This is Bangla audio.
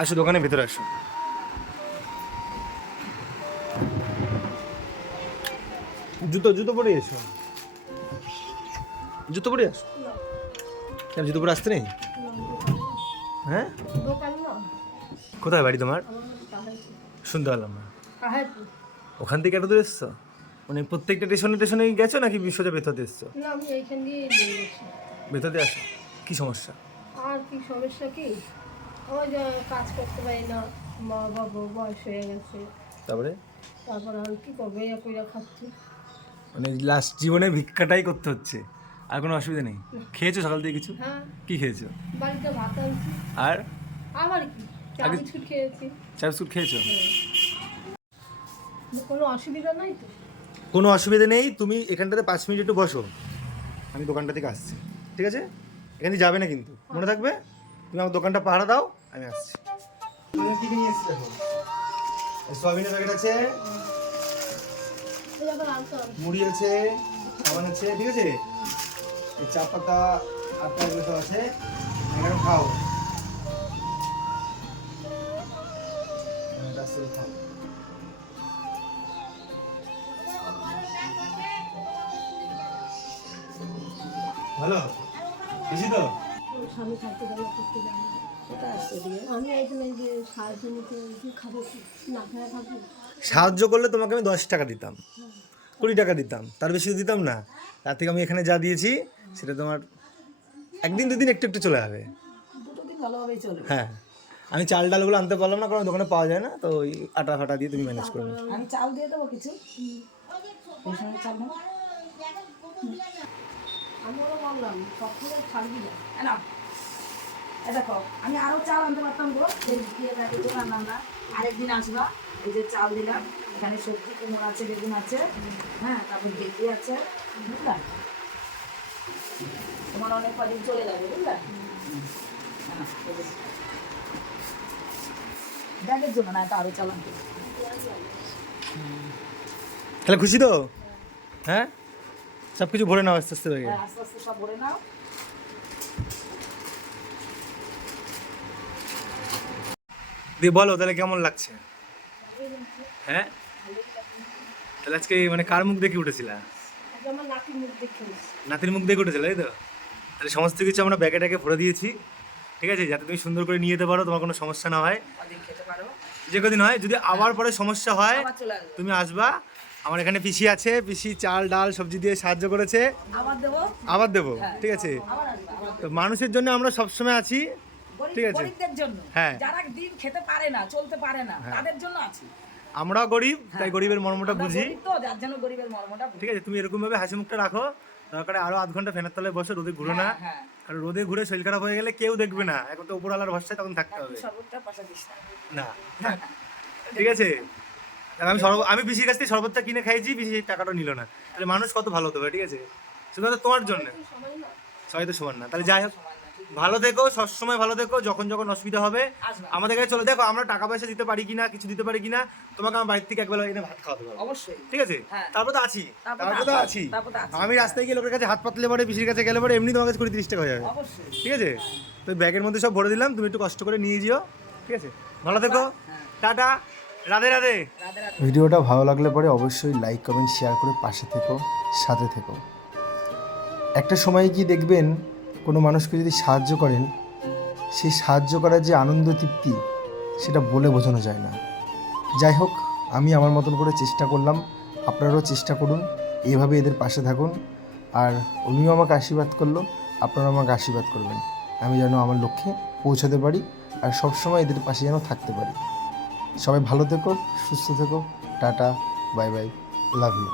আসো দোকানের ভেতরে আসো। জুতো জুতো পরে এসো, জুতো পরে আসো। কেন জুতো পরে আসতে নেই? হ্যাঁ, কোথায় বাড়ি তোমার? শুনতে পারলাম না। ওখান থেকে এত দূর এসছো? মানে প্রত্যেকটা স্টেশনে স্টেশনে গেছো নাকি সোজা ভেতরতে এসছো? না, আমি এইখান দিয়ে ভেতরতে আসো। কি সমস্যা? আর কি সমস্যা কি, ওই যে কাজ করতে পারি না, মা বাবা বয়স হয়ে গেছে, তারপরে তারপর আর কি করবো, ইয়া কইরা খাচ্ছি। মানে লাস্ট জীবনে ভিক্ষাটাই করতে হচ্ছে, আর কোনো অসুবিধা নেই? খেয়েছো সকাল থেকে কিছু? হ্যাঁ, কি খেয়েছো? বাড়িতে ভাত আনছি। আর আবার কি, চা বিস্কুট খেয়েছি। চা বিস্কুট খেয়েছো? কোনো অসুবিধা নাই তো? কোনো অসুবিধা নেই, তুমি এখানটাতে 5 মিনিট একটু বসো, আমি দোকানটা থেকে আসছি, ঠিক আছে? এখান থেকে যাবে না কিন্তু, মনে থাকবে। তুমি আমার দোকানটা পাহারা দাও, আমি আসছি। কি নিয়ে এসেছি দেখো, সয়াবিনের প্যাকেট আছে, মুড়ি আছে, সাবান আছে, ঠিক আছে? এই চা পাতা আটা এগুলো সব আছে, এখানে খাও। রাস্তায় খাও। ভালো বুঝি তো? স্বামী থাকতে দেওয়া করতে দেয় না, সেটা আসছে দিয়ে আমি এখানে যে সাহায্য নিতে খাবো, না খাওয়া থাকবো। সাহায্য করলে তোমাকে আমি 10 টাকা দিতাম, 20 টাকা দিতাম, তার বেশি দিতাম না। তার থেকে আমি এখানে যা দিয়েছি সেটা তোমার একদিন দুদিন একটু একটু চলে যাবে। দুটো দিন ভালোভাবেই চলবে। হ্যাঁ, আমি চাল ডালগুলো আনতে পারলাম না, কারণ দোকানে পাওয়া যায় না, তো ওই আটা ফাটা দিয়ে তুমি ম্যানেজ করবে। আমি চাল দিয়ে দেবো কিছু, চাল নেবো। আমি ওরা বললাম সবসময় ছাড়বি না। দেখো আমি আরো চাল আনতে পারতাম গো, না আরেকদিন আসবা। এই যে চাল দিলাম, এখানে সবজি কুমড়ো আছে, বেগুন আছে, হ্যাঁ, তারপর বেগুন আছে, বুঝলা? তোমার অনেক কদিন চলে যাবে, বুঝলা? ব্যাগের জন্য না, এটা আরো চাল আনতে। তাহলে খুশি তো? হ্যাঁ, সব কিছু ভরে নাও আস্তে আস্তে ব্যাগে। হ্যাঁ, আস্তে আস্তে সব ভরে নাও। দিয়ে বলো তাহলে কেমন লাগছে? হ্যাঁ, তাহলে আজকে মানে কার মুখ দেখে উঠেছিলা? আমার নাতির মুখ দেখে নাতির মুখ দেখে উঠেছিল, তাই তো? তাহলে সমস্ত কিছু আমরা ব্যাগে ট্যাগে ভরে দিয়েছি, ঠিক আছে? যাতে তুমি সুন্দর করে নিয়ে যেতে পারো, তোমার কোনো সমস্যা না হয়। কদিন খেতে পারো, যে কদিন হয়, যদি আবার পরে সমস্যা হয় আবার চলে আসবে। তুমি আসবা। আমার এখানে পিসি আছে, পিসি চাল ডাল সবজি দিয়ে সাহায্য করেছে, আবার দেবো, আবার দেবো, হ্যাঁ, ঠিক আছে? আবার আসবে, আবার তো মানুষের জন্য আমরা সবসময় আছি, ঠিক আছে? গরিবদের জন্য, হ্যাঁ। যারা দিন খেতে পারে না, চলতে পারে না, তাদের জন্য আছি। আমরাও গরিব, তাই গরিবের মর্মটা আমরা বুঝি, গরিব তো, যার জন্য গরিবের মর্মটা বুঝি। ঠিক আছে? তুমি এরকম ভাবে হাসি মুখটা রাখো, দরকারে আরো আধ ঘন্টা ফ্যানের তলায় বসে, রোদে ঘুরো না। হ্যাঁ, আর রোদে ঘুরে শরীর খারাপ হয়ে গেলে কেউ দেখবে না, এখন তো উপরওয়ালার ভরসায় তখন থাকতে হবে। সর্বত্র পয়সা দিস না। না, ঠিক আছে? আর আমি পিসির কাছ থেকে শরবতটা কিনে খাইছি, পিসি সেই টাকাটা নিল না, তাহলে মানুষ কত ভালো হতে পারে, ঠিক আছে? শুধুমাত্র তোমার জন্য, সময় না। সবাই তো সমান না। তাহলে যাই হোক, ভালো থেকো, সবসময় ভালো থেকো, যখন যখন অসুবিধা হবে আসবা। আমাদের কাছে চলে। দেখো আমরা টাকা পয়সা দিতে পারি কিনা, কিছু দিতে পারি কিনা, তোমাকে আমার বাড়ির থেকে একবেলা এনে ভাত খাওয়াতে পারবো, অবশ্যই। ঠিক আছে? হ্যাঁ। তারপর তো আছি, তারপর তারপর তো আছি। তারপর তো আছি। আমি রাস্তায় গিয়ে লোকের কাছে হাত পাতলে পরে, পিসির কাছে গেলে পরে এমনি তোমার কাছে 20-30 টাকা হয়ে যাবে, অবশ্যই। ঠিক আছে? তো ব্যাগের মধ্যে সব ভরে দিলাম, তুমি একটু কষ্ট করে নিয়ে যেও, ঠিক আছে? ভালো থেকো, টাটা, রাধে রাধে। রাধে রাধে। ভিডিওটা ভালো লাগলে পরে অবশ্যই লাইক কমেন্ট শেয়ার করে পাশে থেকো, সাথে থেকো। একটা সময় কি দেখবেন, কোনো মানুষকে যদি সাহায্য করেন, সেই সাহায্য করার যে আনন্দ তৃপ্তি, সেটা বলে বোঝানো যায় না। যাই হোক, আমি আমার মতন করে চেষ্টা করলাম, আপনারাও চেষ্টা করুন, এইভাবে এদের পাশে থাকুন। আর উনিও আমাকে আশীর্বাদ করলো, আপনারাও আমাকে আশীর্বাদ করবেন, আমি যেন আমার লক্ষ্যে পৌঁছাতে পারি আর সবসময় এদের পাশে যেন থাকতে পারি। সবাই ভালো থেকো, সুস্থ থেকো, tata, bye bye, love you.